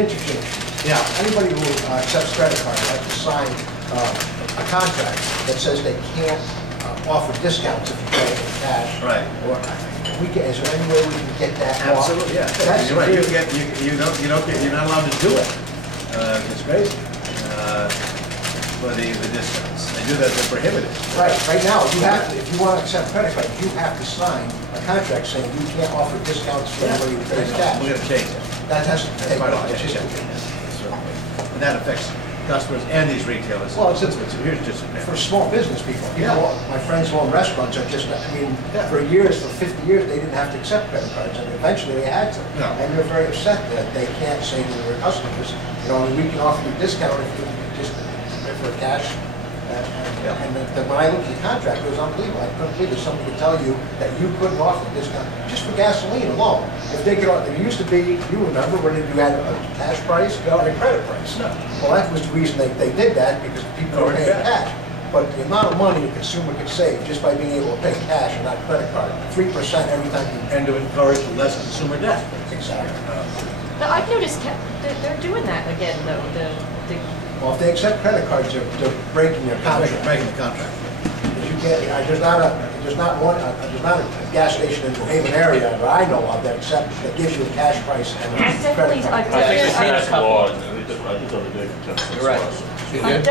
interchange fees. Yeah. Anybody who accepts credit cards has to sign a contract that says they can't offer discounts if you pay in cash. Right. Or is there any way we can get that off? Absolutely, yeah. That's You're right. You're not allowed to do it. It's crazy. For the discounts. They do that, they're prohibited. Right. Right now, you have to, if you want to accept credit card, you have to sign a contract saying you can't offer discounts for anybody who pays cash. We're going to change it. That has to take Part of place. it, yeah. And that affects customers and these retailers. Well, here's just for small business people. My friends who own restaurants are just, for years, for 50 years, they didn't have to accept credit cards, and eventually they had to. No. And they're very upset that they can't say to their customers, we can offer you a discount if you just for cash. And when I looked at the contract, it was unbelievable. I couldn't believe that somebody could tell you that you couldn't offer a discount just for gasoline alone. If they could, there used to be, you remember when you had a cash price and a credit price. No. Well, that was the reason they did that, because people were paying cash. But the amount of money a consumer could save just by being able to pay cash and not credit card, 3% every time you... And to encourage less consumer debt. Exactly. But I've noticed they're doing that again, though. Well, if they accept credit cards, they're breaking your contract. Breaking the contract. You can't. There's not a gas station in the New Haven area that I know of that gives you a cash price and a credit card. I've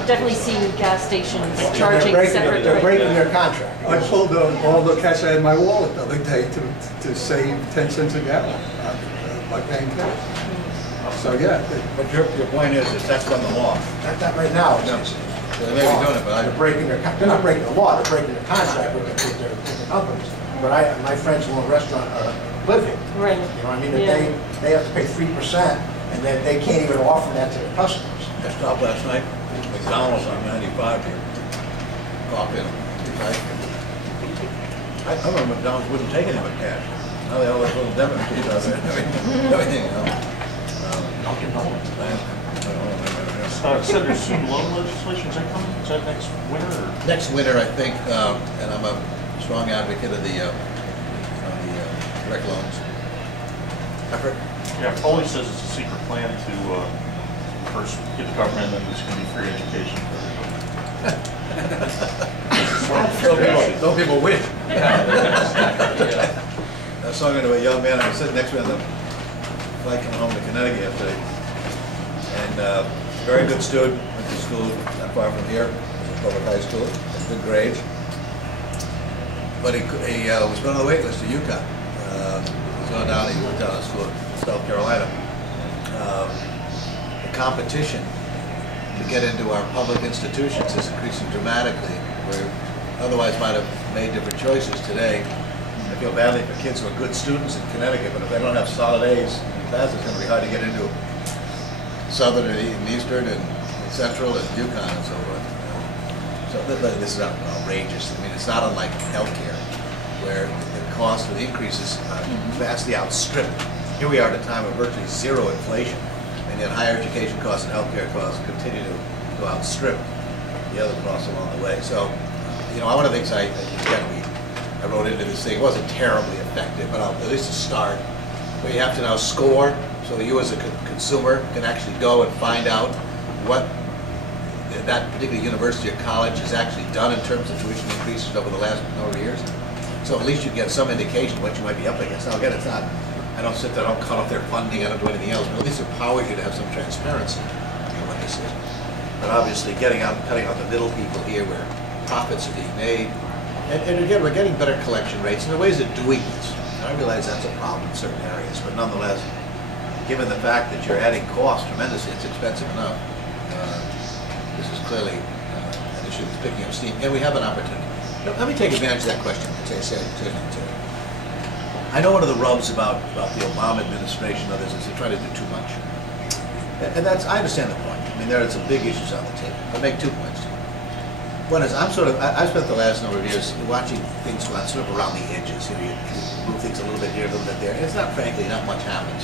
definitely seen gas stations charging separate. They're breaking their contract. I pulled all the cash I had in my wallet the other day to save 10 cents a gallon by paying cash. So yeah. But your point is that's from the law. Not right now. No. They may be doing it, but they're not breaking the law. They're breaking their contract with their companies. But my friends who own a restaurant are living. Right. They have to pay 3%, and then they can't even offer that to their customers. I stopped last night, McDonald's on 95 here. Coffee. I remember McDonald's wouldn't take any but cash. Now they all have little debit fees out there. Everything, Dunkin' Donuts. So there's student loan legislation, is that coming? Is that next winter? Or? Next winter, I think, and I'm a strong advocate of the direct loans effort. Yeah, Foley says it's a secret plan to first get the government, and then there's going to be free education for everybody. Don't people win. I was talking to a young man, I was sitting next to me on the flight coming home to Connecticut yesterday, and very good student, went to school not far from here, public high school, had good grades, but he was going on the wait list to UConn. He was going down, he worked out of school in South Carolina. The competition to get into our public institutions is increasing dramatically, where otherwise might have made different choices today. I feel badly for kids who are good students in Connecticut, but if they don't have solid A's in class, it's going to be hard to get into Southern and Eastern and Central and UConn and so forth. So this is outrageous. I mean, it's not unlike healthcare, where the cost of the increases vastly outstrip. Here we are at a time of virtually zero inflation, and yet higher education costs and healthcare costs continue to outstrip the other costs along the way. So, one of the things I wrote into this thing, it wasn't terribly effective, but at least a start, where you have to now score, so you as a consumer can actually go and find out what that particular university or college has actually done in terms of tuition increases over the last number of years. So at least you get some indication of what you might be up against. Now again, it's not, I don't sit there, I don't cut off their funding, I don't do anything else, but at least it empowers you to have some transparency in what this is. But obviously getting out and cutting out the middle people here where profits are being made. And again, we're getting better collection rates, and there are ways of doing this. I realize that's a problem in certain areas, but nonetheless, given the fact that you're adding cost tremendously, it's expensive enough. This is clearly an issue that's picking up steam, and we have an opportunity. Now, let me take advantage of that question. I know one of the rubs about the Obama administration and others is they try to do too much. And I understand the point. I mean, there are some big issues on the table. I'll make 2 points. One is, I've spent the last number of years watching things sort of around the edges. You move things a little bit here, a little bit there. It's not, frankly, not much happens.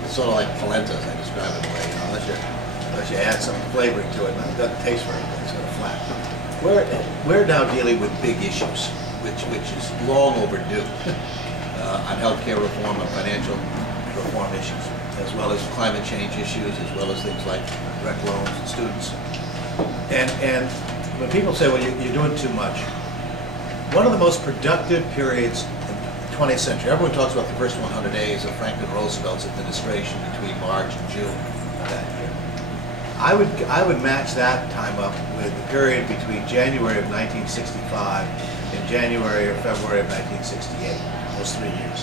It's sort of like polenta, as I describe it, unless you add some flavoring to it, and it doesn't taste very good. It's sort of flat. We're now dealing with big issues, which is long overdue on healthcare reform and financial reform issues, as well as climate change issues, as well as things like rec loans and students. And when people say, well, you're doing too much, one of the most productive periods in the 20th century, everyone talks about the first 100 days of Franklin Roosevelt's administration between March and June of that year. I would match that time up with the period between January of 1965 and January or February of 1968, those 3 years.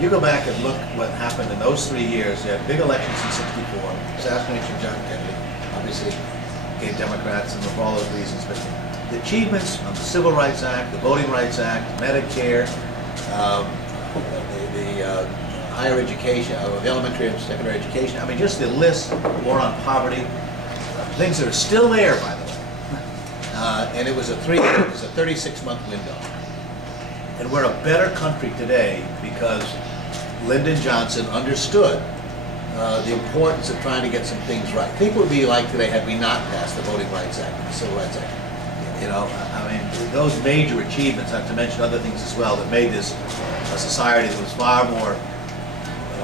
You go back and look what happened in those 3 years. You had big elections in '64, assassination of John Kennedy, obviously gave Democrats and for all those reasons, but the achievements on the Civil Rights Act, the Voting Rights Act, Medicare, the higher education, the elementary and secondary education, I mean, just the list, war on poverty, things that are still there, by the way. And it was a 36-month window. And we're a better country today because Lyndon Johnson understood the importance of trying to get some things right. Think what it would be like today had we not passed the Voting Rights Act and the Civil Rights Act. You know, I mean, those major achievements, not to mention other things as well, that made this a society that was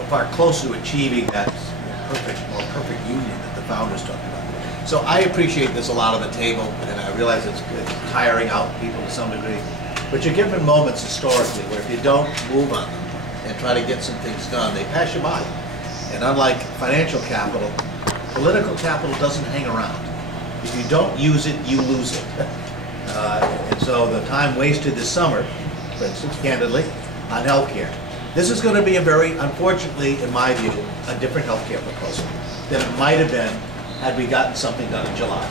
far closer to achieving that more perfect union that the founders talked about. So I appreciate this a lot on the table, and I realize it's tiring out people to some degree. But you're given moments historically where if you don't move on them and try to get some things done, they pass you by. And unlike financial capital, political capital doesn't hang around. If you don't use it, you lose it. And so the time wasted this summer, for instance, candidly, on healthcare. This is going to be a very, unfortunately, in my view, a different healthcare proposal than it might have been had we gotten something done in July.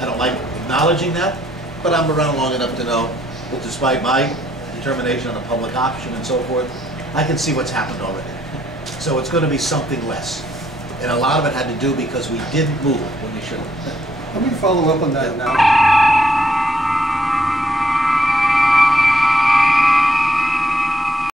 I don't like acknowledging that, but I'm around long enough to know that despite my determination on a public option and so forth, I can see what's happened already. So it's going to be something less. And a lot of it had to do because we didn't move when we should have. Let me follow up on that now.